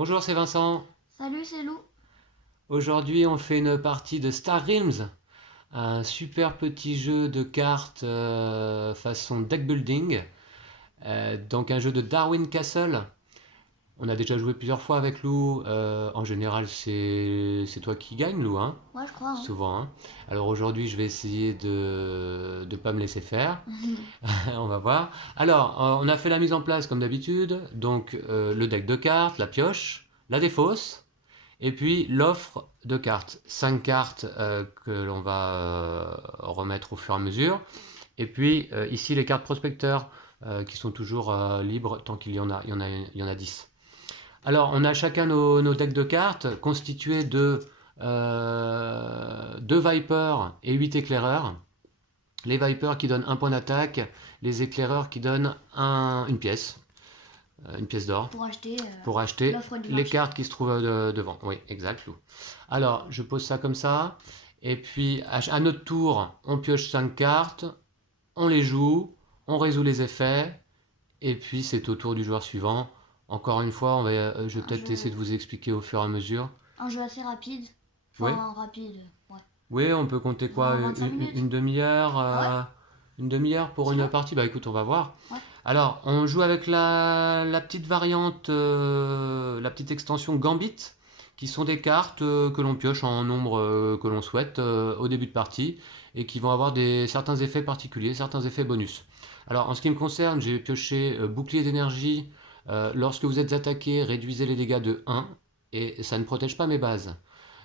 Bonjour, c'est Vincent. Salut, c'est Lou. Aujourd'hui, on fait une partie de Star Realms, un super petit jeu de cartes façon deck building. Donc un jeu de Darwin Castle. On a déjà joué plusieurs fois avec Lou. En général, c'est toi qui gagne, Lou, hein? Ouais, je crois, hein. Souvent, hein. Alors aujourd'hui, je vais essayer de pas me laisser faire. On va voir. Alors, on a fait la mise en place comme d'habitude. Donc le deck de cartes, la pioche, la défausse. Et puis l'offre de cartes, 5 cartes que l'on va remettre au fur et à mesure. Et puis ici les cartes prospecteurs qui sont toujours libres tant qu'il y en a, il y en a 10. Alors on a chacun nos decks de cartes constitués de 2 Vipers et 8 éclaireurs. Les Vipers qui donnent un point d'attaque, les éclaireurs qui donnent une pièce d'or Pour acheter pour acheter l'offre du les marché. cartes qui se trouvent devant. Oui, exact, Lou. Alors, je pose ça comme ça. Et puis, à notre tour, on pioche 5 cartes, on les joue, on résout les effets. Et puis, c'est au tour du joueur suivant. Encore une fois, je vais Un peut-être jeu, essayer de vous expliquer au fur et à mesure. un jeu assez rapide. Oui, Enfin, rapide, ouais. oui, on peut compter quoi? 25 minutes. Une demi-heure Ah ouais? une demi-heure pour C'est une long? partie? Bah écoute, on va voir. Ouais. Alors, on joue avec la petite variante, la petite extension Gambit, qui sont des cartes que l'on pioche en nombre que l'on souhaite au début de partie, et qui vont avoir certains effets particuliers, certains effets bonus. Alors, en ce qui me concerne, j'ai pioché bouclier d'énergie. Lorsque vous êtes attaqué, réduisez les dégâts de 1, et ça ne protège pas mes bases.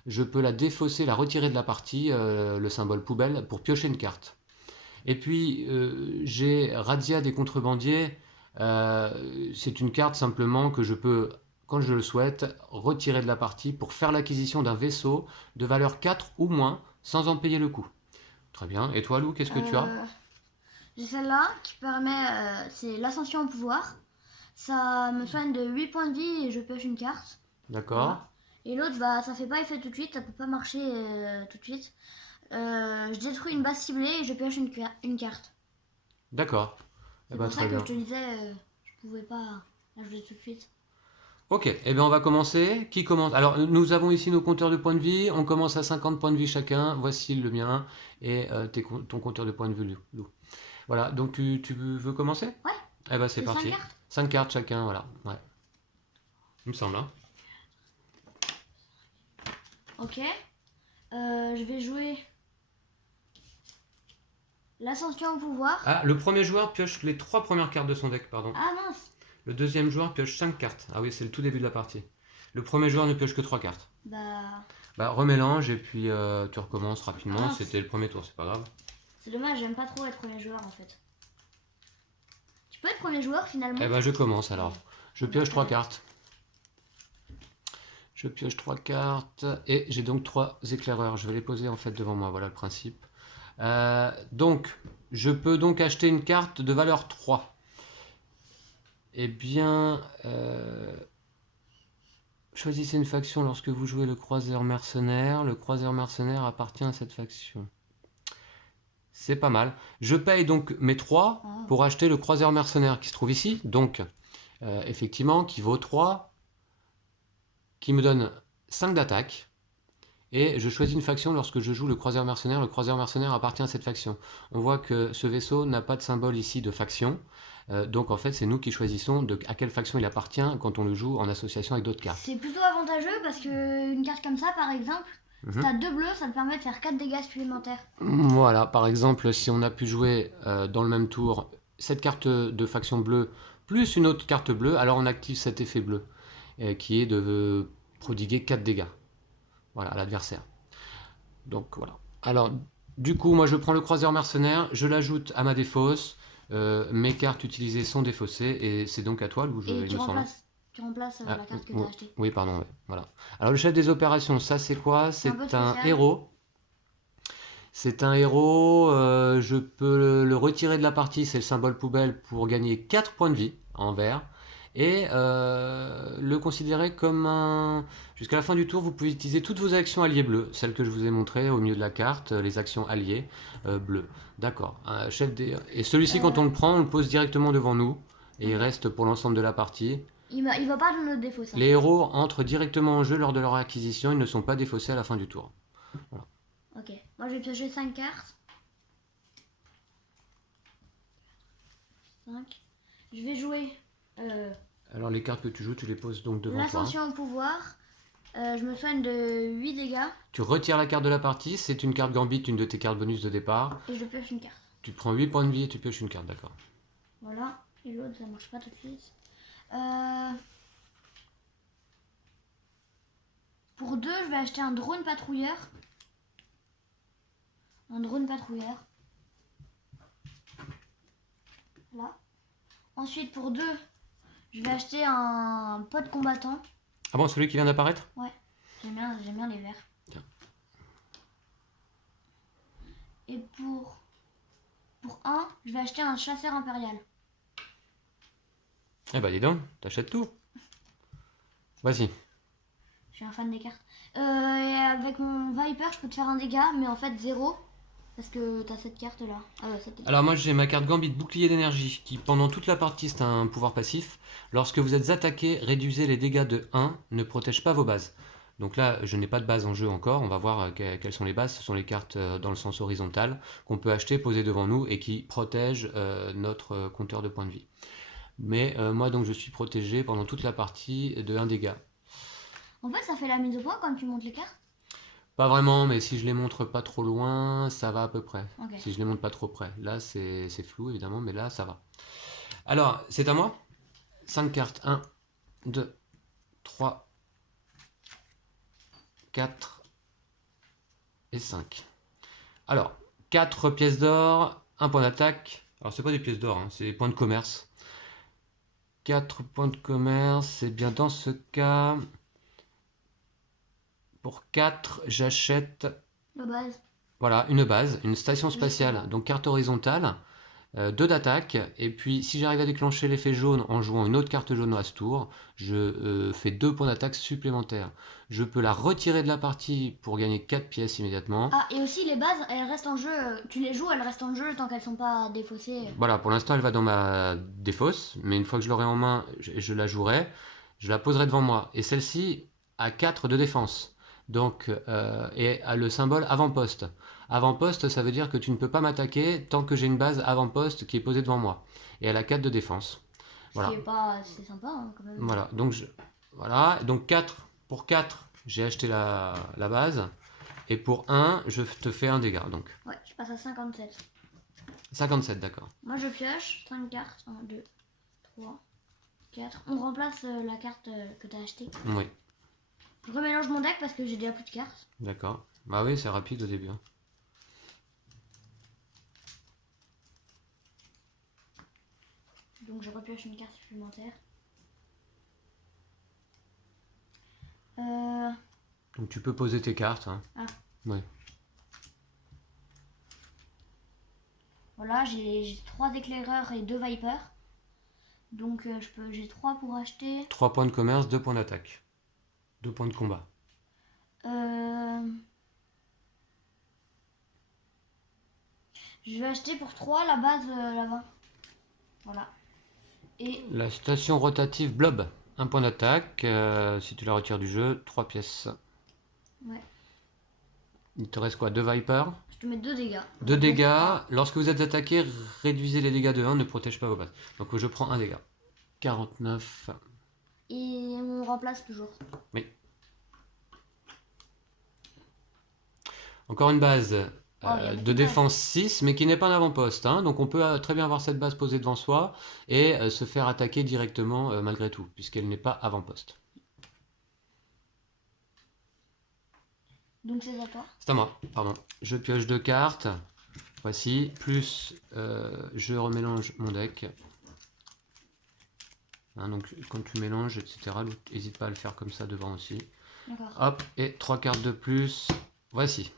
Je peux la défausser, la retirer de la partie, le symbole poubelle, pour piocher une carte. Et puis j'ai Radia des contrebandiers. C'est une carte simplement que je peux, quand je le souhaite, retirer de la partie pour faire l'acquisition d'un vaisseau de valeur 4 ou moins sans en payer le coût. Très bien. Et toi, Lou, qu'est-ce que tu as? Euh, j'ai celle-là qui permet, c'est l'ascension au pouvoir. Ça me soigne de 8 points de vie et je pioche une carte. D'accord. Voilà. Et l'autre, bah, ça fait pas effet tout de suite, ça peut pas marcher tout de suite. Je détruis une base ciblée et je pioche une carte. D'accord. Eh C'est ben, pour ça très que bien. je te disais, je pouvais pas la jouer tout de suite. Ok, eh bien on va commencer. Qui commence? Alors nous avons ici nos compteurs de points de vie. On commence à 50 points de vie chacun. Voici le mien et ton compteur de points de vie, Lou. Voilà, donc tu veux commencer? Ouais, Eh ben c'est c'est 5 parti. cartes. 5 cartes chacun, voilà. Ouais, il me semble, hein. Ok. Je vais jouer l'ascension au pouvoir. Ah, le premier joueur pioche les 3 premières cartes de son deck, pardon. Ah mince. Le deuxième joueur pioche 5 cartes. Ah oui, c'est le tout début de la partie. Le premier joueur ne pioche que 3 cartes. Bah Bah remélange et puis tu recommences ah rapidement. mince. C'était le premier tour, c'est pas grave. C'est dommage, j'aime pas trop être premier joueur en fait. Tu peux être premier joueur finalement. Eh ben je commence alors. Je On pioche va 3 faire- cartes. Je pioche 3 cartes et j'ai donc 3 éclaireurs. Je vais les poser en fait devant moi, voilà le principe. Donc, je peux donc acheter une carte de valeur 3. Eh bien, choisissez une faction lorsque vous jouez le croiseur mercenaire. Le croiseur mercenaire appartient à cette faction. C'est pas mal. Je paye donc mes 3 Ah. pour acheter le croiseur mercenaire qui se trouve ici. Donc, effectivement, qui vaut 3, qui me donne 5 d'attaque. Et je choisis une faction lorsque je joue le croiseur mercenaire. Le croiseur mercenaire appartient à cette faction. On voit que ce vaisseau n'a pas de symbole ici de faction. Donc en fait, c'est nous qui choisissons à quelle faction il appartient quand on le joue en association avec d'autres cartes. C'est plutôt avantageux parce que une carte comme ça par exemple, si t'as 2 bleus, ça te permet de faire 4 dégâts supplémentaires. Voilà, par exemple, si on a pu jouer dans le même tour cette carte de faction bleue plus une autre carte bleue, alors on active cet effet bleu qui est de prodiguer 4 dégâts, voilà, à l'adversaire. Donc voilà. Alors, du coup, moi je prends le croiseur mercenaire, je l'ajoute à ma défausse. Mes cartes utilisées sont défaussées et c'est donc à toi, Lou, Et il me semble. tu remplaces Ah, la carte que oui, t'as achetée. oui, pardon, ouais, voilà. Alors le chef des opérations, ça c'est quoi? C'est un peu C'est un spécial. héros. C'est un héros, je peux le retirer de la partie, c'est le symbole poubelle pour gagner 4 points de vie en vert. Et le considérer comme un... Jusqu'à la fin du tour, vous pouvez utiliser toutes vos actions alliées bleues, celles que je vous ai montrées au milieu de la carte, les actions alliées bleues. D'accord. Et celui-ci, quand on le prend, on le pose directement devant nous, et il reste pour l'ensemble de la partie. Il va pas nous défausser. Les héros entrent directement en jeu lors de leur acquisition, ils ne sont pas défaussés à la fin du tour. Ok, moi je vais piocher 5 cartes. 5. Je vais jouer Alors les cartes que tu joues, tu les poses donc devant toi. l'ascension au pouvoir. Je me soigne de 8 dégâts Tu retires la carte de la partie, c'est une carte Gambit, une de tes cartes bonus de départ. et je pioche une carte. Tu te prends 8 points de vie et tu pioches une carte, d'accord. Voilà, et l'autre ça marche pas tout de suite. Pour 2, je vais acheter un drone patrouilleur. Un drone patrouilleur. Là. Ensuite, pour 2, je vais acheter un pote combattant. Ah bon, celui qui vient d'apparaître? Ouais, j'aime bien les verts. Tiens. Et pour 1, je vais acheter un chasseur impérial. Eh bah dis donc, t'achètes tout. Vas-y. Je suis un fan des cartes. Et avec mon Viper, je peux te faire un dégât, mais en fait 0. Parce que t'as cette carte là. Alors moi j'ai ma carte Gambit bouclier d'énergie qui pendant toute la partie c'est un pouvoir passif. Lorsque vous êtes attaqué, réduisez les dégâts de 1, ne protège pas vos bases. Donc là je n'ai pas de base en jeu encore, on va voir quelles sont les bases. Ce sont les cartes dans le sens horizontal qu'on peut acheter, poser devant nous et qui protègent notre compteur de points de vie. Mais moi donc je suis protégé pendant toute la partie de 1 dégât. En fait, ça fait la mise au point quand tu montes les cartes. Pas vraiment, mais si je les montre pas trop loin, ça va à peu près. Ok. Si je les montre pas trop près. Là, c'est flou, évidemment, mais là, ça va. Alors, c'est à moi. 5 cartes. 1, 2, 3, 4 et 5. Alors, 4 pièces d'or, 1 point d'attaque. Alors, c'est pas des pièces d'or, hein, c'est des points de commerce. 4 points de commerce, c'est bien dans ce cas... Pour 4, j'achète... La base. Voilà, une base, une station spatiale, donc carte horizontale, 2 d'attaque, et puis si j'arrive à déclencher l'effet jaune en jouant une autre carte jaune à ce tour, je fais 2 points d'attaque supplémentaires. Je peux la retirer de la partie pour gagner 4 pièces immédiatement. Ah, et aussi les bases, elles restent en jeu. Tu les joues, elles restent en jeu tant qu'elles sont pas défaussées. Voilà, pour l'instant elle va dans ma défausse, mais une fois que je l'aurai en main, je la jouerai, je la poserai devant moi. Et celle-ci a 4 de défense. Donc, et a le symbole avant-poste. Avant-poste, ça veut dire que tu ne peux pas m'attaquer tant que j'ai une base avant-poste qui est posée devant moi. Et elle a 4 de défense. Voilà. C'est sympa hein, quand même. Voilà, donc 4, pour 4, j'ai acheté la base. Et pour 1, je te fais un dégât. Donc Ouais, je passe à 57. 57, d'accord. Moi je pioche 5 cartes. 1, 2, 3, 4. On remplace la carte que t'as achetée. Oui, Je remélange mon deck parce que j'ai déjà plus de cartes. d'accord. Bah oui, c'est rapide au début. Hein. Donc je repioche une carte supplémentaire. Donc tu peux poser tes cartes. Hein. Ah. Ouais. Voilà, j'ai 3 éclaireurs et 2 vipers. Donc j'ai 3 pour acheter. 3 points de commerce, 2 points d'attaque. 2 points de combat. Je vais acheter pour 3 la base là-bas. Voilà. Et La station rotative Blob. 1 point d'attaque. Si tu la retires du jeu, 3 pièces. ouais, Il te reste quoi? 2 Vipers. je te mets 2 dégâts. 2 dégâts. Lorsque vous êtes attaqué, réduisez les dégâts de 1, ne protège pas vos bases. Donc je prends un dégât. 49. Et on remplace toujours. Oui. Encore une base de défense 6, mais qui n'est pas un avant-poste. Hein. Donc on peut très bien avoir cette base posée devant soi et se faire attaquer directement malgré tout, puisqu'elle n'est pas avant-poste. Donc c'est à toi. C'est à moi, pardon. Je pioche 2 cartes. Voici, plus je remélange mon deck. Hein, donc quand tu mélanges, etc., n'hésite pas à le faire comme ça devant aussi. D'accord. Hop, et 3 cartes de plus. Voici.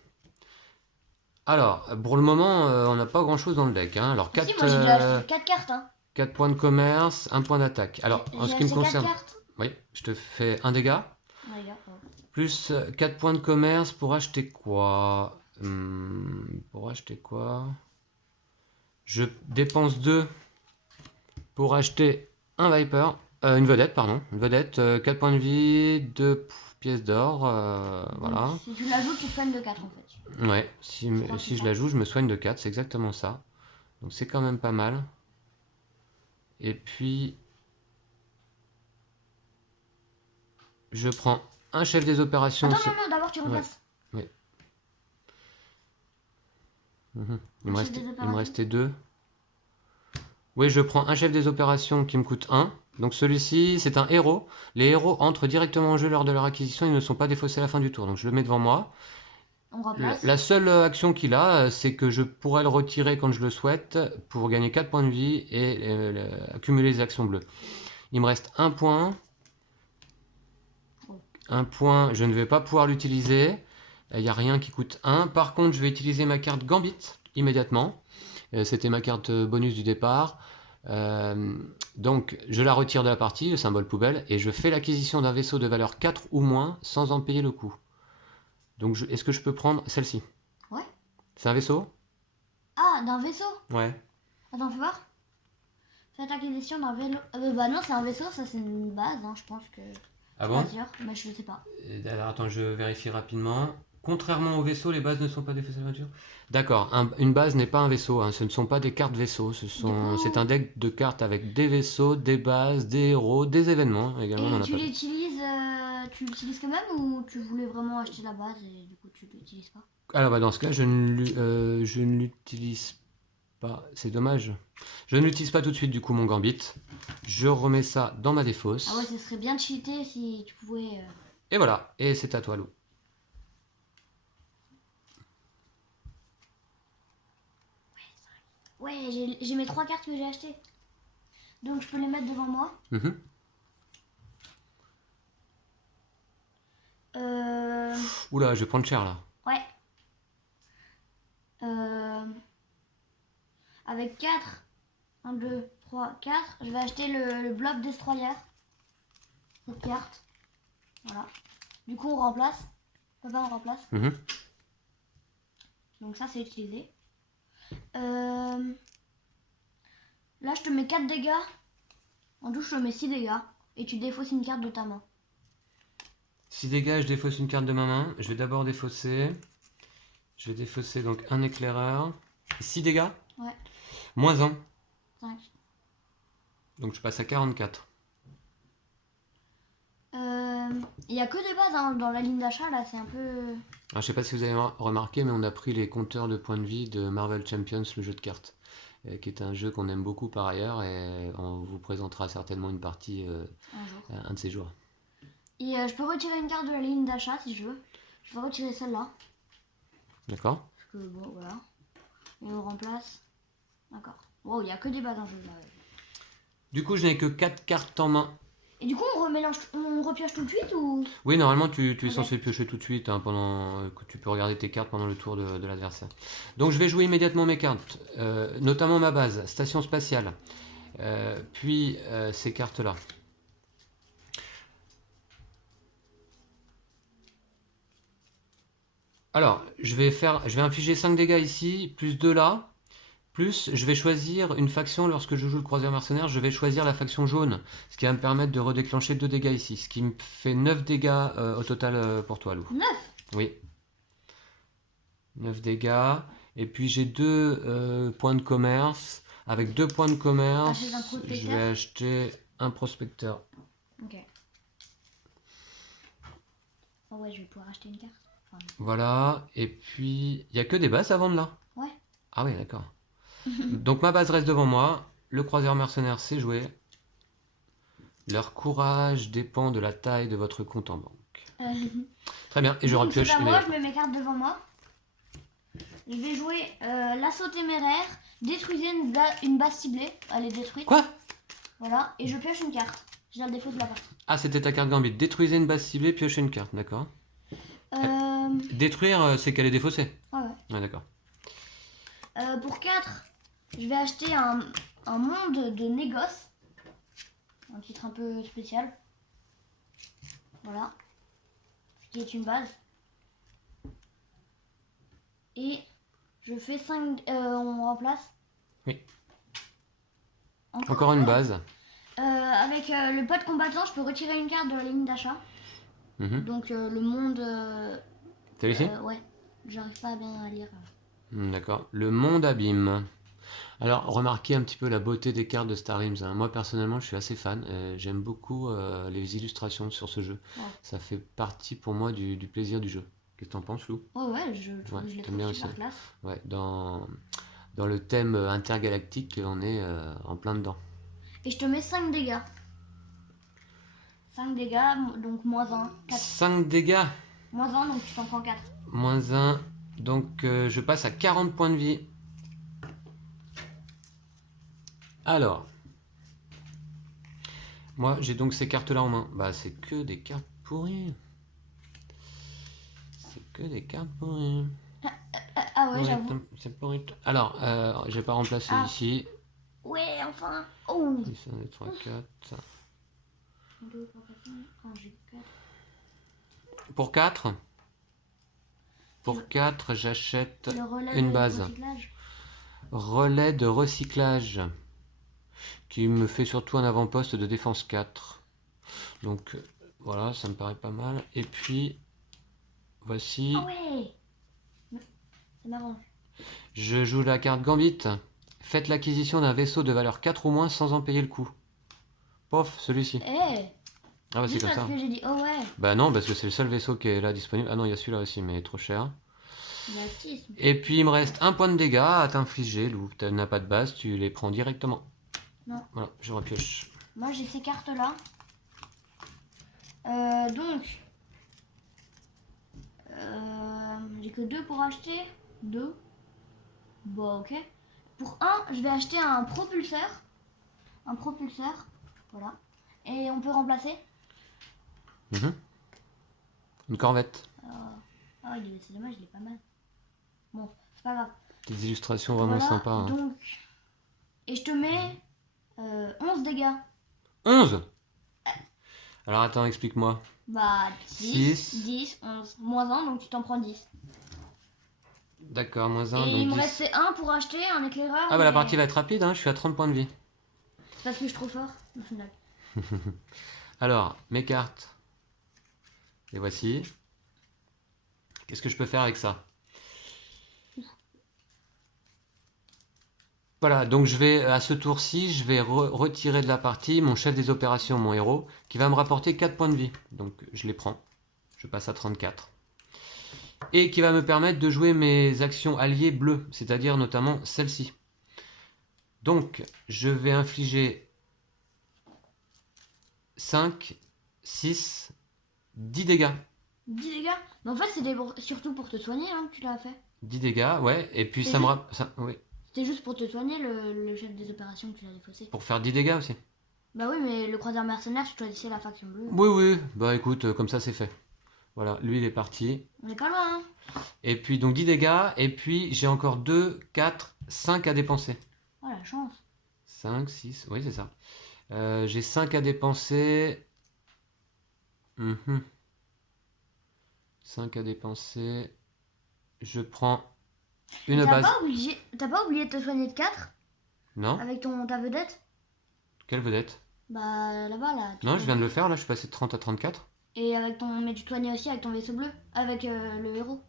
Alors, pour le moment, on n'a pas grand chose dans le deck. Hein. Alors, 4, Si, moi j'ai déjà acheté 4 cartes. Hein. 4 points de commerce, 1 point d'attaque. Alors, en ce qui me concerne, cartes. oui, je te fais un dégât. Plus 4 points de commerce pour acheter quoi? Pour acheter quoi? Je dépense 2 pour acheter un Viper. Une vedette, pardon. Une vedette, 4 points de vie, 2 pièces d'or, voilà. Donc, si tu l'ajoutes, tu soignes de 4 en fait. Ouais, Je crois que si c'est je ça. la joue, je me soigne de 4, c'est exactement ça. Donc c'est quand même pas mal. Et puis, je prends un chef des opérations. Attends, non, d'abord tu Ouais, remplaces. ouais. Un chef des Il me opérations. restait 2. Oui, je prends un chef des opérations qui me coûte 1. Donc celui-ci, c'est un héros. Les héros entrent directement en jeu lors de leur acquisition. Ils ne sont pas défaussés à la fin du tour. Donc je le mets devant moi. On remplace. La seule action qu'il a, c'est que je pourrais le retirer quand je le souhaite pour gagner 4 points de vie et accumuler les actions bleues. Il me reste un point. Un point, je ne vais pas pouvoir l'utiliser. Il n'y a rien qui coûte 1. Par contre, je vais utiliser ma carte Gambit immédiatement. C'était ma carte bonus du départ. Donc, je la retire de la partie, le symbole poubelle, et je fais l'acquisition d'un vaisseau de valeur 4 ou moins sans en payer le coût. Donc, est-ce que je peux prendre celle-ci? Ouais. C'est un vaisseau? Ah, d'un vaisseau. Ouais. Attends, fais voir. Faites l'acquisition d'un vélo. Bah non, c'est un vaisseau, ça c'est une base, hein, je pense que. Ah Je suis bon? pas sûre, mais je sais pas. Alors, attends, je vérifie rapidement. Contrairement au vaisseau, les bases ne sont pas des faisceaux de voiture. D'accord, une base n'est pas un vaisseau, hein. Ce ne sont pas des cartes vaisseaux. C'est un deck de cartes avec des vaisseaux, des bases, des héros, des événements également. Et tu l'utilises quand même ou tu voulais vraiment acheter la base et du coup tu l'utilises pas? Alors bah, dans ce cas, je ne l'utilise pas. C'est dommage. Je ne l'utilise pas tout de suite du coup mon Gambit. Je remets ça dans ma défausse. Ah ouais, ce serait bien de cheater si tu pouvais. Et voilà, et c'est à toi Lou. Ouais, j'ai mes 3 cartes que j'ai achetées. Donc je peux les mettre devant moi. Mhm. Oula, je vais prendre cher là. Ouais. Avec 4. 1, 2, 3, 4. Je vais acheter le Blob Destroyer. Cette carte. Voilà. Du coup, on remplace. Papa, on remplace. Mhm. Donc ça, c'est utilisé. Là, je te mets 4 dégâts. En douche, je te mets 6 dégâts. Et tu défausses une carte de ta main. 6 dégâts, je défausse une carte de ma main. Je vais d'abord défausser. Je vais défausser donc un éclaireur. 6 dégâts? Ouais. Moins 1. 5. Donc je passe à 44. Il n'y a que des bases hein, dans la ligne d'achat, là, c'est un peu... Alors, je sais pas si vous avez remarqué, mais on a pris les compteurs de points de vie de Marvel Champions, le jeu de cartes, qui est un jeu qu'on aime beaucoup par ailleurs, et on vous présentera certainement une partie un jour. un de ces jours. Et je peux retirer une carte de la ligne d'achat si je veux. Je peux retirer celle-là. D'accord? Parce que bon, voilà. Et on remplace. D'accord. Wow, il n'y a que des bases dans le jeu là. Du coup, je n'ai que 4 cartes en main. Et du coup, on repioche tout de suite ou... Oui, normalement, tu es Ok. censé piocher tout de suite, hein, pendant que tu peux regarder tes cartes pendant le tour de l'adversaire. Donc, je vais jouer immédiatement mes cartes, notamment ma base, station spatiale, puis ces cartes-là. Alors, je vais infliger 5 dégâts ici, plus 2 là, plus je vais choisir une faction lorsque je joue le croiseur mercenaire, je vais choisir la faction jaune, ce qui va me permettre de redéclencher 2 dégâts ici, ce qui me fait 9 dégâts au total pour toi, Lou. 9. Oui. 9 dégâts. Et puis j'ai 2 points de commerce. Avec 2 points de commerce, Achète un prospecteur. je vais acheter un prospecteur. Ok. Oh ouais, je vais pouvoir acheter une carte. Enfin, Voilà. Et puis, il n'y a que des bases à vendre là? ouais. Ah oui, d'accord. Donc ma base reste devant moi. Le croiseur mercenaire, c'est joué. Leur courage dépend de la taille de votre compte en banque. Très bien. Et je Donc, repioche c'est à moi, je immédiatement. mets mes cartes devant moi. Je vais jouer l'assaut téméraire. Détruisez une base ciblée. Elle est détruite. Quoi? Voilà. Et je pioche une carte. J'ai le défaut de la partie. Ah, c'était ta carte Gambit. Détruisez une base ciblée, piochez une carte, d'accord. Détruire, c'est qu'elle est défaussée. Ah ouais. Ouais, d'accord. Pour 4, je vais acheter un monde de négoce. Un titre un peu spécial. Voilà. Ce qui est une base. Et je fais 5... on remplace. Oui. Encore une base. Avec le pote combattant, je peux retirer une carte de la ligne d'achat. Mhm. Donc le monde... C'est ici ouais, j'arrive pas à bien lire. D'accord. Le monde abîme. Alors, remarquez un petit peu la beauté des cartes de Star Realms, hein. Moi, personnellement, je suis assez fan. J'aime beaucoup les illustrations sur ce jeu. Ouais. Ça fait partie pour moi du plaisir du jeu. Qu'est-ce que t'en penses, Lou? Ouais, je Ouais, les t'aimes trouve bien super aussi. classe. Ouais, dans le thème intergalactique, on est en plein dedans. Et je te mets 5 dégâts. 5 dégâts, donc moins 1, 4. 5 dégâts, Moins 1, donc tu t'en prends 4. moins 1. Donc, je passe à 40 points de vie. Alors, moi, j'ai donc ces cartes-là en main. Bah, c'est que des cartes pourries. C'est que des cartes pourries. Ah ouais, j'avoue. C'est pourri. Alors, j'ai pas remplacé Ah. ici. Ouais, enfin. Oh. 10, 1, 2, 3, 4. 2, 3, 4, 5. Ah, j'ai 4. Pour 4, j'achète Le relais une de base. recyclage. Relais de recyclage. Qui me fait surtout un avant-poste de défense 4. Donc, voilà, ça me paraît pas mal. Et puis, voici. Ah ouais. C'est marrant. Je joue la carte Gambit. Faites l'acquisition d'un vaisseau de valeur 4 ou moins sans en payer le coût. Pof, celui-ci. Eh. Ah bah c'est Juste comme ça. parce que j'ai dit oh ouais. Bah non, parce que c'est le seul vaisseau qui est là disponible. Ah non, il y a celui-là aussi, mais il est trop cher. L'astuce. Et puis il me reste un point de dégâts à t'infliger, Lou. Tu n'as pas de base, tu les prends directement. Non. Voilà, je repioche. Moi j'ai ces cartes là. Donc. J'ai que 2 pour acheter. 2. Bon, ok. Pour 1, je vais acheter un propulseur. Un propulseur. Voilà. Et on peut remplacer. Mhm. Une corvette. Ah oui, c'est dommage, il est pas mal. Bon, c'est pas grave. Des illustrations vraiment Voilà, sympas. Hein. donc. Et je te mets 11 dégâts. 11. Alors attends, explique-moi. Bah, 10, 10, 11. Moins 1, donc tu t'en prends 10. D'accord, moins 1, Et donc il me 10. restait 1 pour acheter un éclaireur. Ah bah la mais- partie va être rapide, hein, je suis à 30 points de vie. C'est parce que je suis trop fort. au final. Alors, mes cartes. Les voici. Qu'est-ce que je peux faire avec ça? Voilà, donc je vais, à ce tour-ci, je vais retirer de la partie mon chef des opérations, mon héros, qui va me rapporter 4 points de vie. Donc je les prends. Je passe à 34. Et qui va me permettre de jouer mes actions alliées bleues, c'est-à-dire notamment celle-ci. Donc, je vais infliger 5, 6, 10 dégâts. 10 dégâts. Mais en fait, c'était surtout pour te soigner hein, que tu l'as fait. 10 dégâts, ouais, et puis C'est ça me juste- oui, C'était juste pour te soigner le chef des opérations que tu l'as défaussé. pour faire 10 dégâts aussi. Bah oui, mais le croiseur mercenaire, tu choisissais la faction bleue. Oui, oui, bah écoute, comme ça c'est fait. Voilà, lui il est parti. On est pas loin, hein. Et puis donc 10 dégâts, et puis j'ai encore 2, 4, 5 à dépenser. Oh la chance. 5, 6, oui c'est ça. J'ai 5 à dépenser. 5 à dépenser. Je prends une base. T'as pas oublié de te soigner de 4 Non? avec ta vedette? Quelle vedette? Bah là-bas, là. Non, je viens de le faire là, je suis passé de 30 à 34. Et avec ton. Mais tu te soignais aussi avec ton vaisseau bleu, avec le héros.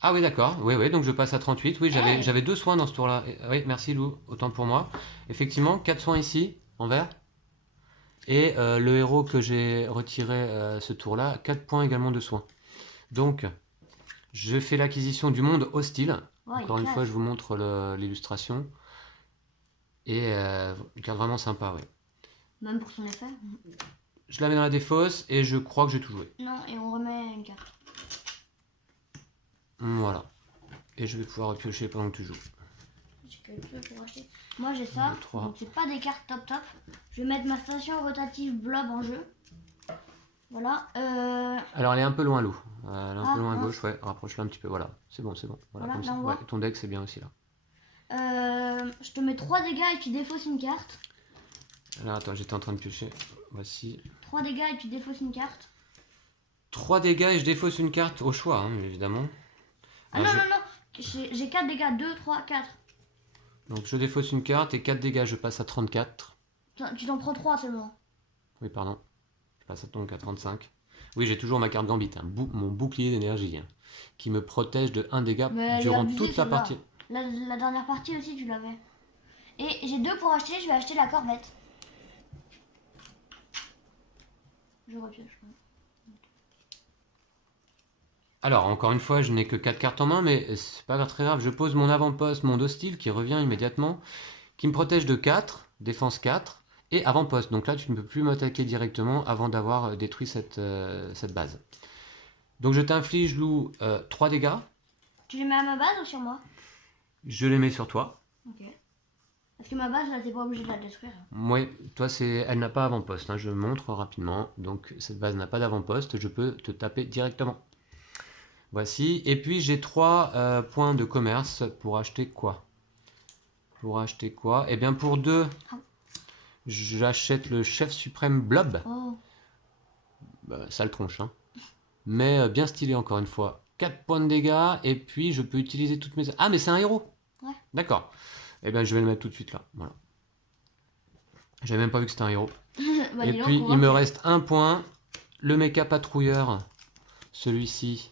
Ah oui, d'accord. Oui, oui, donc je passe à 38. Oui, Hey. j'avais 2 soins dans ce tour-là. Oui, merci Lou, autant pour moi. Effectivement, 4 soins ici, en vert. Et le héros que j'ai retiré ce tour-là, 4 points également de soins. Donc, je fais l'acquisition du monde hostile. Oh, il Encore une classe. fois, je vous montre l'illustration. Et une carte vraiment sympa, oui. Même pour son effet. Je la mets dans la défausse et je crois que j'ai tout joué. Non, et on remet une carte. Voilà. Et je vais pouvoir piocher pendant que tu joues. J'ai quelque chose pour acheter. Moi j'ai ça, 2, 3. donc c'est pas des cartes top top. Je vais mettre ma station rotative blob en jeu. Voilà. Alors elle est un peu loin, Lou. Elle est un Ah, peu loin à mince. gauche, ouais. Rapproche-la un petit peu, voilà. C'est bon, c'est bon. Voilà, Voilà, comme là, ça. on Ouais, voit. ton deck c'est bien aussi là. Je te mets 3 dégâts et tu défausses une carte. Alors attends, j'étais en train de piocher. Voici. 3 dégâts et tu défausses une carte. 3 dégâts et je défausse une carte au choix, hein, évidemment. Ah Alors, non, non, non. J'ai 4 dégâts. 2, 3, 4. Donc je défausse une carte et 4 dégâts, je passe à 34. Tu t'en prends 3 seulement. Oui, pardon. Je passe donc à 35. Oui, j'ai toujours ma carte Gambit, hein, mon bouclier d'énergie, hein, qui me protège de 1 dégât Mais elle est durant abusée, toute la celle-là. partie. La dernière partie aussi, tu l'avais. Et j'ai 2 pour acheter, je vais acheter la corvette. Je repioche. Alors, encore une fois, je n'ai que 4 cartes en main, mais c'est pas très grave. Je pose mon avant-poste, monde hostile, qui revient immédiatement, qui me protège de 4, défense 4, et avant-poste. Donc là, tu ne peux plus m'attaquer directement avant d'avoir détruit cette base. Donc je t'inflige, Lou, 3 dégâts. Tu les mets à ma base ou sur moi? Je les mets sur toi. Ok. Parce que ma base, là, t'es pas obligé de la détruire. Oui, toi, elle n'a pas avant-poste, hein, je montre rapidement. Donc cette base n'a pas d'avant-poste, je peux te taper directement. Voici. Et puis j'ai 3 points de commerce pour acheter quoi? Pour acheter quoi? Eh bien pour 2, j'achète le chef suprême Blob. Oh. Sale tronche, hein. Mais bien stylé encore une fois. 4 points de dégâts et puis je peux utiliser toutes mes... Ah mais c'est un héros. Ouais. D'accord. Eh bien je vais le mettre tout de suite là. Voilà. J'avais même pas vu que c'était un héros. Bah, Et dis donc, puis on il me voit que- reste un point. Le méca patrouilleur. Celui-ci.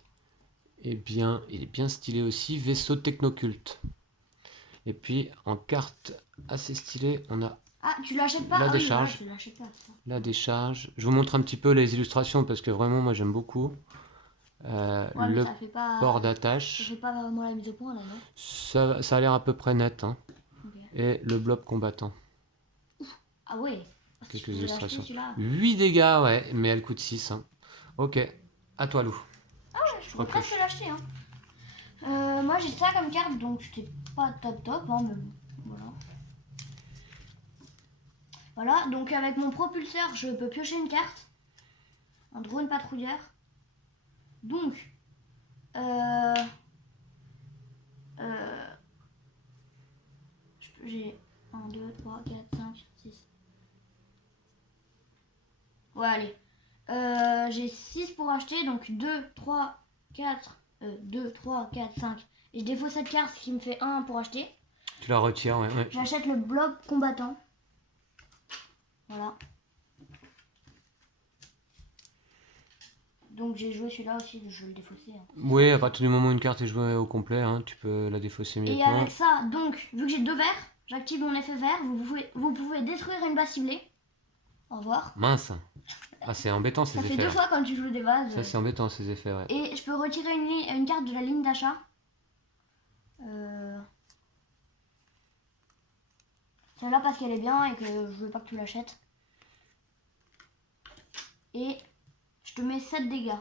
Eh bien, il est bien stylé aussi. Vaisseau technoculte. Et puis en carte assez stylée, on a Ah, tu l'achètes pas? la Ah oui, décharge. ouais, tu l'achètes pas. Ça. La décharge. Je vous montre un petit peu les illustrations parce que vraiment moi j'aime beaucoup. Ouais, mais Le ça fait pas. port Ça d'attache. fait pas vraiment la mise au point là, non? Ça a l'air à peu près net, hein. Ok. Et le blob combattant. Ah ouais. Ah, Quelques tu peux l'acheter, illustrations. celui-là. 8 dégâts, ouais, mais elle coûte 6, hein. Ok, à toi Lou. Je pourrais presque l'acheter. Hein. Moi j'ai ça comme carte donc c'était pas top hein, mais bon, voilà. Voilà, donc avec mon propulseur je peux piocher une carte. Un drone patrouilleur. Donc j'ai 1, 2, 3, 4, 5, 6. Ouais allez. J'ai 6 pour acheter donc 2, 3, 4, 2, 3, 4, 5. Et je défausse cette carte qui me fait 1 pour acheter. Tu la retires, ouais. J'achète le blob combattant. Voilà. Donc j'ai joué celui-là aussi, je vais le défausser. Hein. Oui, à partir du moment où une carte est jouée au complet, hein, tu peux la défausser Et immédiatement. avec ça, donc, vu que j'ai 2 verres, j'active mon effet vert, vous pouvez détruire une base ciblée. Au revoir. Mince. Ah, c'est embêtant ces Ça fait effets. 2 fois quand tu joues des bases. Ça, c'est embêtant ces effets, ouais. Et je peux retirer une carte de la ligne d'achat. Celle-là parce qu'elle est bien et que je veux pas que tu l'achètes. Et je te mets 7 dégâts.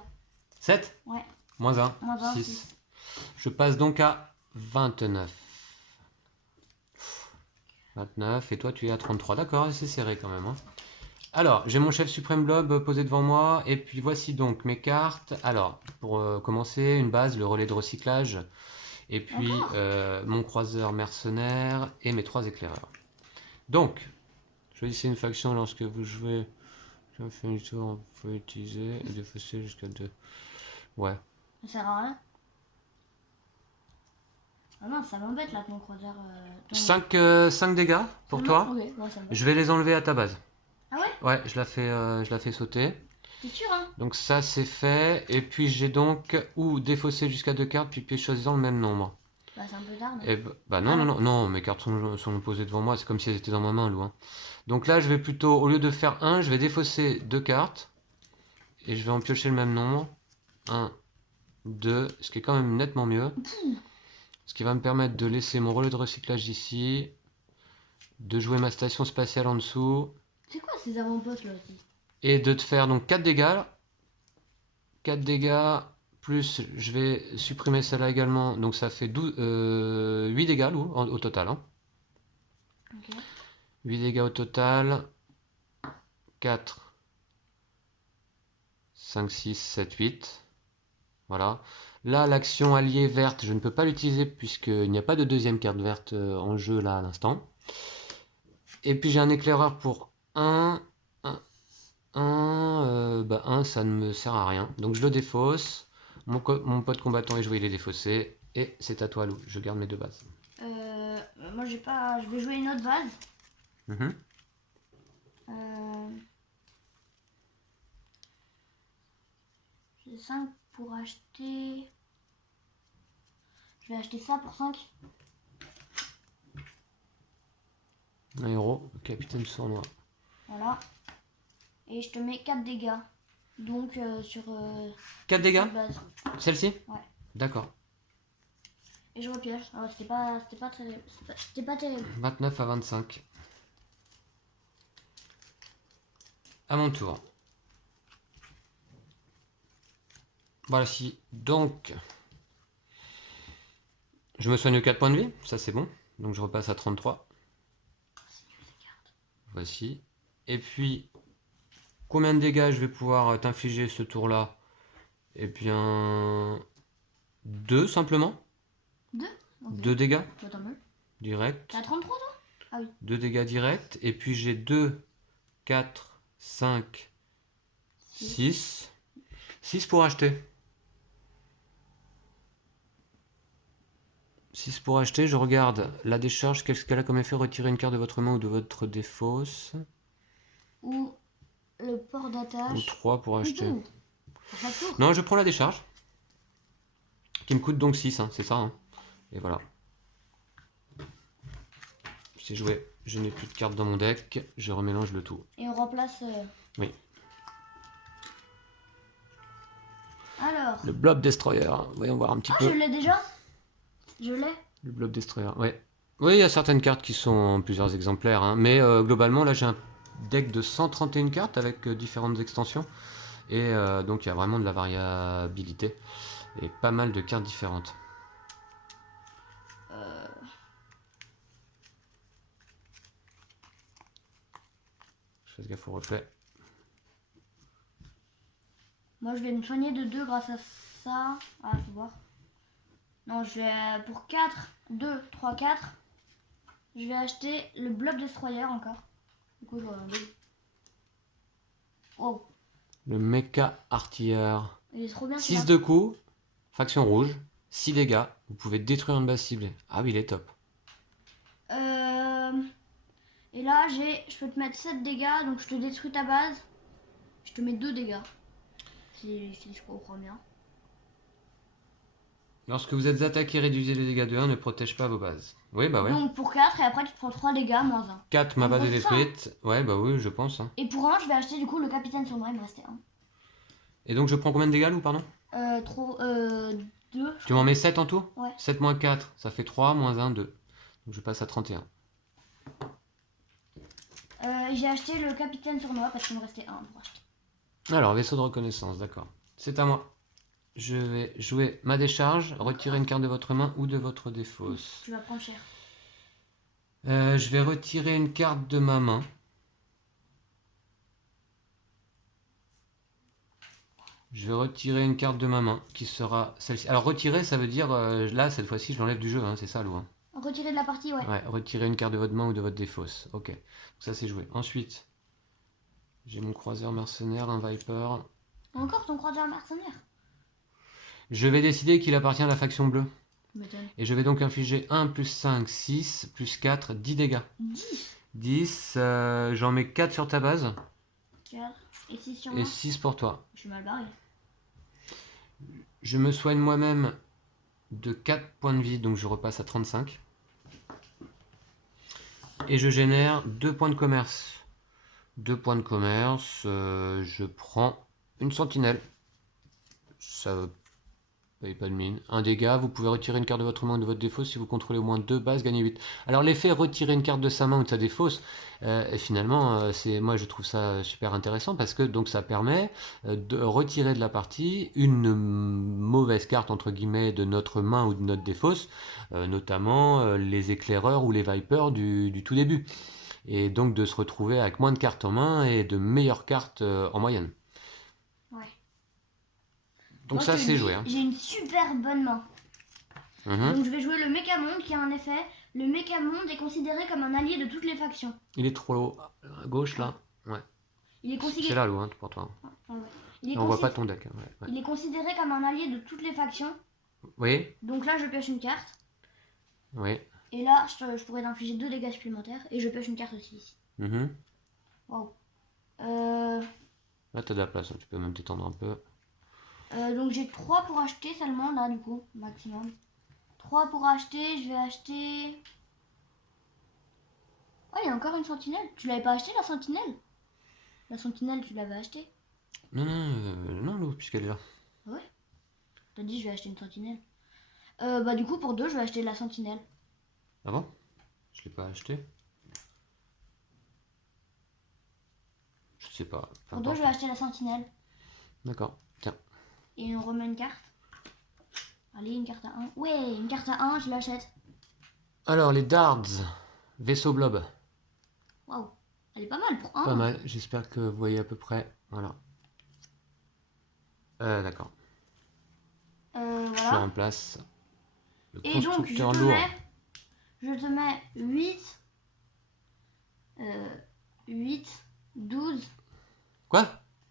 7 Ouais. Moins 1. Moins 1, 6. 6. Je passe donc à 29. 29, et toi tu es à 33. D'accord, c'est serré quand même. Hein. Alors, j'ai mon chef suprême blob posé devant moi, et puis voici donc mes cartes. Alors, pour commencer, une base, le relais de recyclage, et puis mon croiseur mercenaire, et mes 3 éclaireurs. Donc, choisissez une faction lorsque vous jouez. Je fais une tour, vous pouvez utiliser et défausser jusqu'à 2. Ouais. Ça sert à rien. Ah non, ça m'embête là, ton croiseur. 5 dégâts pour toi. Okay, ouais, ça je vais les enlever à ta base. Ah ouais? Ouais, je la fais sauter. T'es sûr, hein? Donc ça c'est fait. Et puis j'ai donc ou défaussé jusqu'à 2 cartes, puis choisissant le même nombre. Bah c'est un peu tard. Et bah non, non, mes cartes sont posées devant moi, c'est comme si elles étaient dans ma main, Lou. Donc là je vais plutôt, au lieu de faire 1, je vais défausser 2 cartes. Et je vais en piocher le même nombre. 1, 2, ce qui est quand même nettement mieux. Ce qui va me permettre de laisser mon relais de recyclage ici. De jouer ma station spatiale en dessous. C'est quoi ces avant-postes là aussi? Et de te faire donc 4 dégâts. 4 dégâts, plus je vais supprimer celle-là également. Donc ça fait 8 dégâts au total. Hein. Okay. 8 dégâts au total. 4, 5, 6, 7, 8. Voilà. Là, l'action alliée verte, je ne peux pas l'utiliser puisqu'il n'y a pas de deuxième carte verte en jeu là à l'instant. Et puis j'ai un éclaireur pour 1. 1, ça ne me sert à rien. Donc je le défausse. Mon pote combattant est joué, il est défaussé. Et c'est à toi, Lou. Je garde mes 2 bases. Moi j'ai pas. Je vais jouer une autre base. J'ai 5 pour acheter. Je vais acheter ça pour 5. Un héros, capitaine sournois. Voilà. Et je te mets 4 dégâts. Donc sur 4 dégâts cette base. Celle-ci? Ouais. D'accord. Et je repiège. Alors, c'était pas terrible. C'était pas terrible. 29 à 25. À mon tour. Voilà, si. Donc, je me soigne de 4 points de vie. Ça, c'est bon. Donc, je repasse à 33. Voici. Et puis, combien de dégâts je vais pouvoir t'infliger ce tour-là? Eh bien, 2 simplement. 2 2 dégâts Bah, tant mieux. direct. T'as 33 toi? Ah oui. 2 dégâts directs. Et puis, j'ai 2, 4, 5, 6. 6 pour acheter. 6 pour acheter. Je regarde la décharge. Qu'est-ce qu'elle a comme effet? Retirer une carte de votre main ou de votre défausse. Ou le port Ou d'attache. 3 pour acheter. Ouh. À chaque tour. Non, je prends la décharge. Qui me coûte donc 6, hein, c'est ça. Hein. Et voilà. C'est joué. Je n'ai plus de cartes dans mon deck. Je remélange le tout. Et on remplace. Oui. Alors. Le Blob Destroyer. Voyons voir un petit Ah, peu. je l'ai déjà. Je l'ai. Le Blob Destroyer, ouais. Oui, il y a certaines cartes qui sont en plusieurs exemplaires. Hein. Mais globalement, là, j'ai un deck de 131 cartes avec différentes extensions. Et donc, il y a vraiment de la variabilité. Et pas mal de cartes différentes. Je fais gaffe au reflet. Moi, je vais me soigner de 2 grâce à ça. Ah, faut voir. Non, je vais pour 4, 2, 3, 4. Je vais acheter le Blob Destroyer encore. Du coup, je vais en deux. Oh, Le Mecha Artilleur. il est trop bien. 6 celui-là. de coups. Faction rouge. 6 dégâts. Vous pouvez détruire une base ciblée. Ah oui, il est top. Et là, je peux te mettre 7 dégâts, donc je te détruis ta base. Je te mets 2 dégâts. Si je comprends bien. Lorsque vous êtes attaqué, réduisez les dégâts de 1, ne protège pas vos bases. Oui, bah ouais. Donc pour 4, et après tu prends 3 dégâts, moins 1. 4, ma En base gros, est c'est ça. détruite. Ouais, bah oui, je pense. Hein. Et pour 1, je vais acheter du coup le capitaine sournois, il me restait 1. Et donc je prends combien de dégâts, Lou, pardon? 2. Tu m'en mets 7 en tout? Ouais. 7 moins 4, ça fait 3, moins 1, 2. Donc je passe à 31. J'ai acheté le capitaine sournois parce qu'il me restait 1 pour acheter. Alors, vaisseau de reconnaissance, d'accord. C'est à moi. Je vais jouer ma décharge, retirer une carte de votre main ou de votre défausse. Tu vas prendre cher. Je vais retirer une carte de ma main. Je vais retirer une carte de ma main qui sera celle-ci. Alors retirer, ça veut dire, là, cette fois-ci, je l'enlève du jeu, hein, c'est ça, Lou. Hein. Retirer de la partie, ouais. Ouais, retirer une carte de votre main ou de votre défausse. Ok, donc ça c'est joué. Ensuite, j'ai mon croiseur mercenaire, un Viper. Encore ton croiseur mercenaire. Je vais décider qu'il appartient à la faction bleue. M'étonne. Et je vais donc infliger 1 plus 5, 6, plus 4, 10 dégâts. 10. 10, j'en mets 4 sur ta base 4. Et 6 sur et moi. 6 pour toi. Je suis mal barré. Je me soigne moi-même de 4 points de vie, donc je repasse à 35. Et je génère 2 points de commerce. 2 points de commerce, je prends une sentinelle. Ça paye pas de mine. Un dégât, vous pouvez retirer une carte de votre main ou de votre défausse. Si vous contrôlez au moins 2 bases, gagnez 8. Alors l'effet retirer une carte de sa main ou de sa défausse, finalement, moi je trouve ça super intéressant parce que donc ça permet de retirer de la partie une mauvaise carte entre guillemets de notre main ou de notre défausse, notamment les éclaireurs ou les vipers du tout début. Et donc de se retrouver avec moins de cartes en main et de meilleures cartes en moyenne. Ouais. Donc Moi, ça je te c'est dis, joué. Hein. J'ai une super bonne main. Donc je vais jouer le Mécamonde qui a un effet. Le Mécamonde est considéré comme un allié de toutes les factions. Il est trop haut. À gauche là. Ouais. Il est C'est considéré. là, Lou, hein, pour toi. Ah ouais. Il est On voit consid- pas ton deck. Hein, ouais. Il est considéré comme un allié de toutes les factions. Oui, Donc là, je pioche une carte. oui. Et là, je pourrais t'infliger 2 dégâts supplémentaires. Et je pioche une carte aussi ici. Mhm. Waouh. Là, t'as de la place. Hein. Tu peux même t'étendre un peu. Donc j'ai 3 pour acheter seulement là du coup, maximum. 3 pour acheter, je vais acheter... Oh, il y a encore une sentinelle. Tu l'avais pas acheté la sentinelle? La sentinelle, tu l'avais acheté? Non, non, Lou, puisqu'elle est là. Ah ouais? T'as dit je vais acheter une sentinelle. Bah du coup pour 2 je vais acheter la sentinelle. Ah bon? Je l'ai pas acheté. Je sais pas. Peu Pour 2 je importe. vais acheter la sentinelle. D'accord, tiens. Et on remet une carte. Allez, une carte à 1. Ouais, une carte à 1, je l'achète. Alors, les dards. Vaisseau blob. Waouh, elle est pas mal pour 1. Pas mal, j'espère que vous voyez à peu près. Voilà. D'accord. Je Voilà. remplace le Et donc constructeur lourd. je te mets 8, 8, 12, Quoi?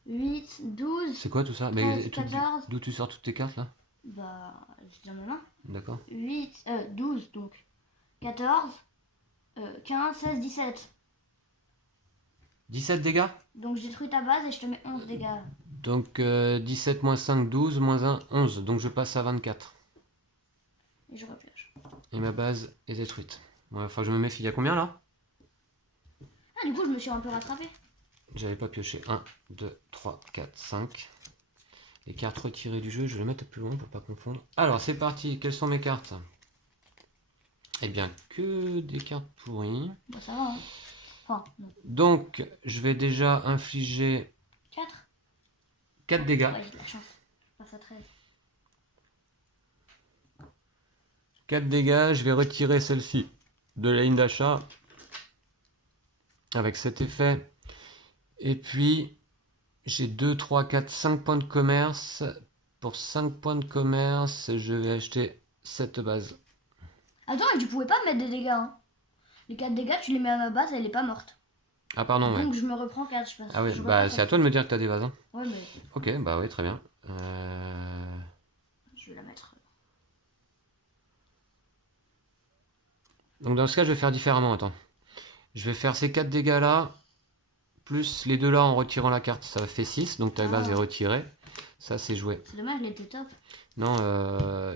8, 12, C'est quoi tout ça? 13, Mais 14. d'où tu sors toutes tes cartes là? Bah, c'est dans ma main. D'accord. 8, 12 donc. 14, 15, 16, 17. 17 dégâts? Donc je détruis ta base et je te mets 11 dégâts. Donc 17 moins 5, 12, moins 1, 11. Donc je passe à 24. Et je repioche. Et ma base est détruite. Ouais, enfin, je me méfie. Il y a combien là? Ah, du coup, je me suis un peu rattrapé. J'avais pas pioché. 1, 2, 3, 4, 5. Les cartes retirées du jeu, je vais les mettre plus loin pour pas confondre. Alors, c'est parti. Quelles sont mes cartes? Eh bien, que des cartes pourries. Bah, ça va, hein. Enfin, non. Donc, je vais déjà infliger 4. 4 dégâts. Ouais, j'ai de la chance. Je passe à 13. 4 dégâts. Je vais retirer celle-ci de la ligne d'achat. Avec cet effet. Et puis, j'ai 2, 3, 4, 5 points de commerce. Pour 5 points de commerce, je vais acheter cette base. Attends, mais tu pouvais pas mettre des dégâts, hein. Les 4 dégâts, tu les mets à ma base, elle est pas morte. Ah pardon, ouais. Donc je me reprends 4, je pense. Ah ouais, Je bah reprends c'est à toi de me dire que t'as des vases. Hein. Ouais, mais Ok, bah oui, très bien. je vais la mettre. Donc dans ce cas, je vais faire différemment, attends. Je vais faire ces 4 dégâts là, plus les deux là en retirant la carte. Ça fait 6, donc ta base est retirée. Ça, c'est joué. C'est dommage, elle était top. Non,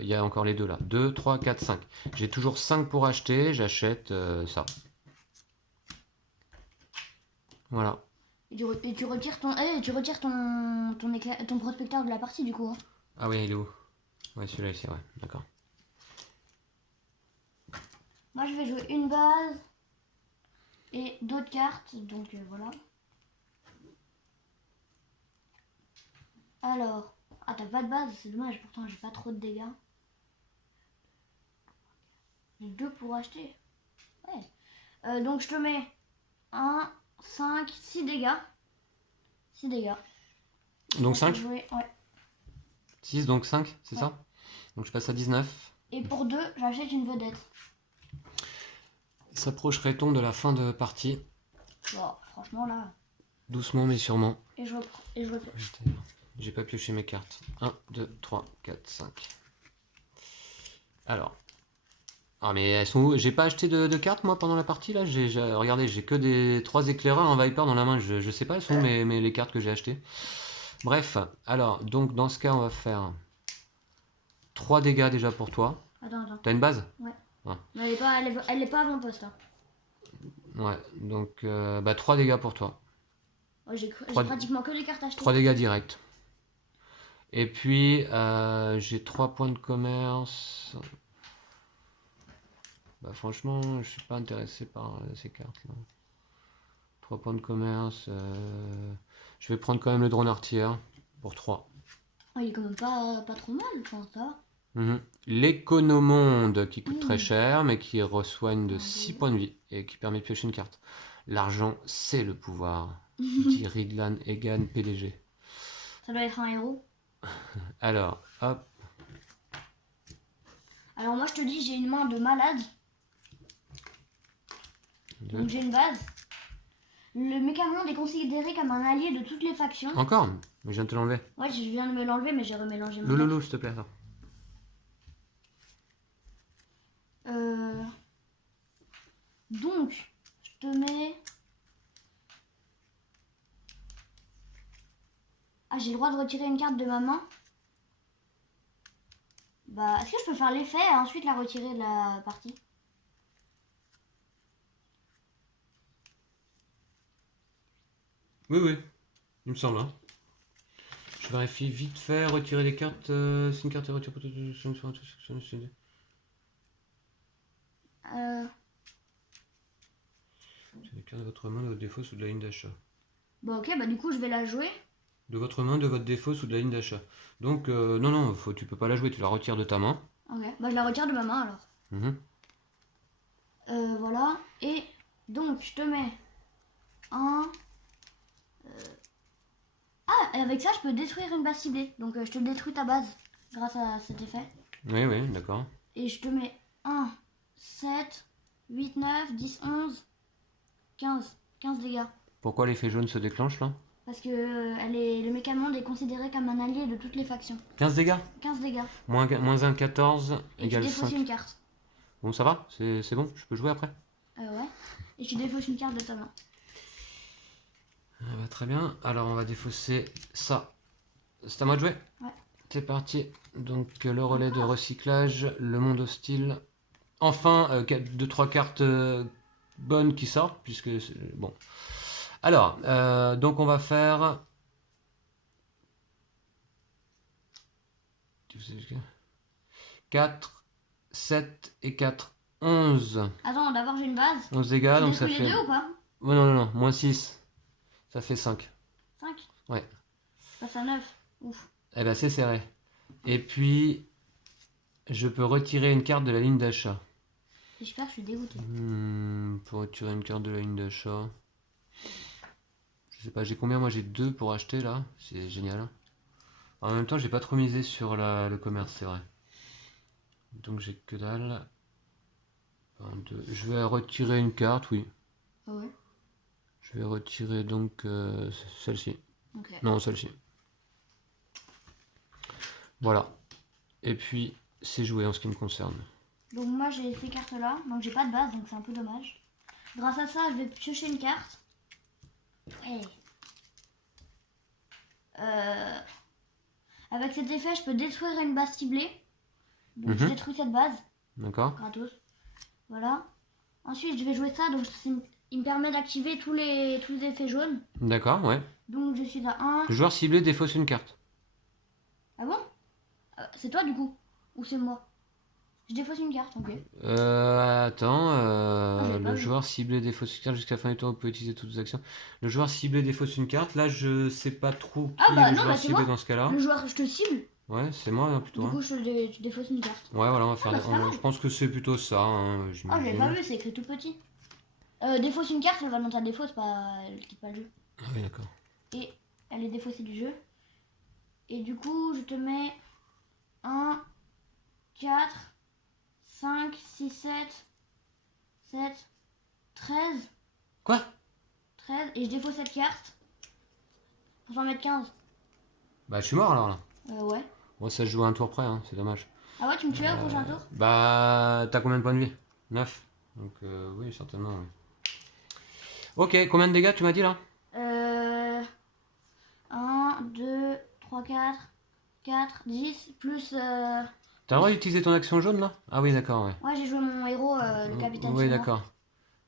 il y a encore les deux là. 2, 3, 4, 5. J'ai toujours 5 pour acheter, j'achète ça. Voilà. Et tu retires ton prospecteur de la partie du coup. Hein. Ah oui, il est où? Ouais, celui-là ici, ouais, d'accord. Moi je vais jouer une base et d'autres cartes, donc voilà. Alors, ah t'as pas de base, c'est dommage, pourtant j'ai pas trop de dégâts. J'ai 2 pour acheter. Ouais. Donc je te mets 1, 5, 6 dégâts. 6 dégâts. Donc 5 jouer, ouais. 6, donc 5, c'est ça? Donc je passe à 19. Et pour 2, j'achète une vedette. S'approcherait-on de la fin de partie? Bon, franchement là. Doucement mais sûrement. Et je reprends. Et je repioche. J'ai pas pioché mes cartes. 1, 2, 3, 4, 5. Alors. Ah mais elles sont où? J'ai pas acheté de cartes moi pendant la partie là. Regardez, j'ai que des 3 éclaireurs en Viper dans la main. Je sais pas, elles sont où les cartes que j'ai achetées. Bref, alors, donc dans ce cas, on va faire 3 dégâts déjà pour toi. Attends. T'as une base? Ouais. Ah. Mais elle est pas avant-poste. Hein. Ouais, donc 3 dégâts pour toi. Ouais, j'ai pratiquement que des cartes achetées. 3 dégâts directs. Et puis, j'ai 3 points de commerce. Bah franchement, je suis pas intéressé par ces cartes là. 3 points de commerce. Je vais prendre quand même le drone artilleur pour 3. Oh, il est quand même pas trop mal, enfin ça. L'économonde qui coûte très cher mais qui reçoigne de 6 points de vie et qui permet de piocher une carte. L'argent, c'est le pouvoir, dit Ridlan Egan, PDG. Ça doit être un héros. Alors, hop. Alors moi je te dis, j'ai une main de malade. Donc j'ai une base. Le Mécamonde est considéré comme un allié de toutes les factions. Encore? Mais je viens de te l'enlever. Ouais, je viens de me l'enlever, mais j'ai remélangé mon Lolo, s'il te plaît. Attends. Donc, je te mets... Ah, j'ai le droit de retirer une carte de ma main. Bah, est-ce que je peux faire l'effet et ensuite la retirer de la partie? Oui, oui, il me semble. Hein. Je vérifie vite fait, retirer les cartes. C'est une carte à retirer. C'est les cartes de votre main, de votre défaut, sous de la ligne d'achat. Bah ok, bah du coup je vais la jouer. De votre main, de votre défaut, sous de la ligne d'achat. Donc, non, non, tu peux pas la jouer, tu la retires de ta main. Ok, bah je la retire de ma main alors. Mhm. Voilà, et donc je te mets un... Ah, et avec ça je peux détruire une base ciblée. Donc je te détruis ta base grâce à cet effet. Oui, oui, d'accord. Et je te mets 1, 7, 8, 9, 10, 11, 15. 15 dégâts. Pourquoi l'effet jaune se déclenche là? Parce que le mécamonde est considéré comme un allié de toutes les factions. 15 dégâts? 15 dégâts. Moins 1, 14, Et tu égale défausses 5. une carte. Bon, ça va? C'est bon? Je peux jouer après? Ouais. Et tu défausses une carte de ta main. Ah bah, très bien. Alors, on va défausser ça. C'est à moi de jouer? Ouais. C'est parti. Donc, le relais de recyclage, le monde hostile. Enfin, 2-3 cartes bonnes qui sortent, puisque... Bon. Alors, donc on va faire... 4, 7 et 4, 11. Attends, d'abord j'ai une base. 11 dégâts, Tu donc ça détruis fait... les deux ou pas? Oh, non, non, non, moins 6. Ça fait 5. 5? Ouais. Passe à 9. Ouf. Eh ben, c'est serré. Et puis, je peux retirer une carte de la ligne d'achat. C'est super, je suis dégoûté. Pour retirer une carte de la ligne d'achat. Je sais pas, j'ai combien? Moi, j'ai 2 pour acheter, là. C'est génial. En même temps, j'ai pas trop misé sur le commerce, c'est vrai. Donc, j'ai que dalle. 1, 2. Je vais retirer une carte, oui. Ah ouais? Je vais retirer donc celle-ci. Ok. Non, celle-ci. Voilà. Et puis, c'est joué en ce qui me concerne. Donc moi j'ai ces cartes là, donc j'ai pas de base, donc c'est un peu dommage. Grâce à ça, je vais piocher une carte. Ouais. Avec cet effet, je peux détruire une base ciblée. Donc je détruis cette base, D'accord. gratos. Voilà. Ensuite, je vais jouer ça, donc il me permet d'activer tous les effets jaunes. D'accord, ouais. Donc je suis à 1. Le joueur ciblé défausse une carte. Ah bon? C'est toi du coup? Ou c'est moi? Je défausse une carte, ok. Attends, j'avais pas le vu. joueur ciblé défausse une carte jusqu'à la fin du tour, vous pouvez utiliser toutes vos actions. Le joueur ciblé défausse une carte, là je sais pas trop qui Ah bah est le non, joueur bah c'est ciblé moi. dans ce cas-là. Le joueur, je te cible. Ouais, c'est moi hein, plutôt. Du Hein. coup, tu défausses une carte. Ouais, voilà, on va faire. bah, c'est pas mal. Je pense que c'est plutôt ça. Hein, Ah, j'avais pas vu, c'est écrit tout petit. Défausse une carte, elle va dans ta défausse, pas... elle quitte pas le jeu. Ah oui, d'accord. Et elle est défaussée du jeu. Et du coup, je te mets 1, 4, 5, 6, 7, 7, 13. Quoi? 13, et je défausse cette carte. Pour en mettre 15. Bah, je suis mort alors là. Ouais. Moi, ça se joue à un tour près, hein, c'est dommage. Ah ouais, tu me tues au prochain tour? Bah, t'as combien de points de vie? 9. Donc, oui, certainement, oui. Ok, combien de dégâts tu m'as dit là? 1, 2, 3, 4, 4, 10, plus... T'as le droit d'utiliser ton action jaune là? Ah oui, d'accord, ouais. Ouais, j'ai joué mon héros, le capitaine. Oui, d'accord.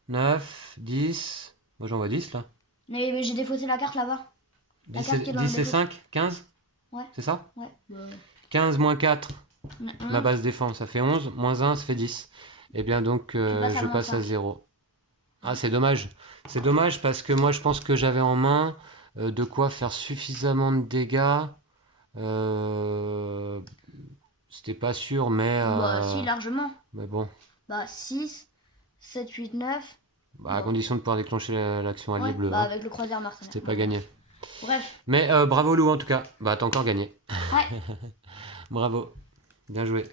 9, 10. Moi j'en vois 10 là. Mais j'ai défaussé la carte là-bas. 10 carte qui est dans le 10 et défaut. 5, 15? Ouais. C'est ça? Ouais. 15 moins 4, la Bah, base défense, ça fait 11. Moins 1, ça fait 10. Et bien donc, passes à je moins passe à 5. 0. Ah, c'est dommage. C'est dommage parce que moi je pense que j'avais en main de quoi faire suffisamment de dégâts. C'était pas sûr, mais... Bah, si, largement. Mais bon, Bah, 6, 7, 8, 9. à condition de pouvoir déclencher l'action allié Ouais, bleu. bah, hein. avec le croisière mercenaire. C'était pas gagné. Bref. Mais bravo Lou en tout cas. Bah t'as encore gagné. Ouais. Bravo. Bien joué.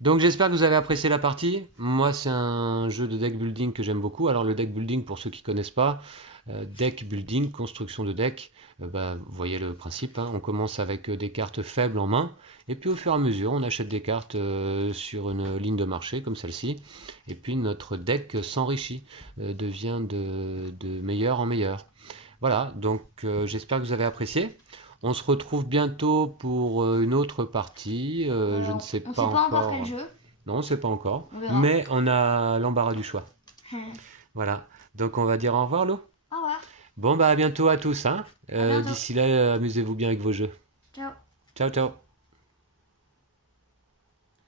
Donc j'espère que vous avez apprécié la partie. Moi c'est un jeu de deck building que j'aime beaucoup. Alors le deck building pour ceux qui connaissent pas, deck building, construction de deck, bah, vous voyez le principe. Hein. On commence avec des cartes faibles en main. Et puis au fur et à mesure on achète des cartes sur une ligne de marché comme celle-ci. Et puis notre deck s'enrichit, devient de meilleur en meilleur. Voilà, donc j'espère que vous avez apprécié. On se retrouve bientôt pour une autre partie. Je ne sais On pas sait pas encore encore. quel jeu. Non, on ne sait pas encore. On verra. Mais on a l'embarras du choix. Au Voilà. Donc on va dire au revoir, Lo. revoir. Bon, bah à bientôt à tous, hein. À bientôt. D'ici là, amusez-vous bien avec vos jeux. Ciao. Ciao, ciao.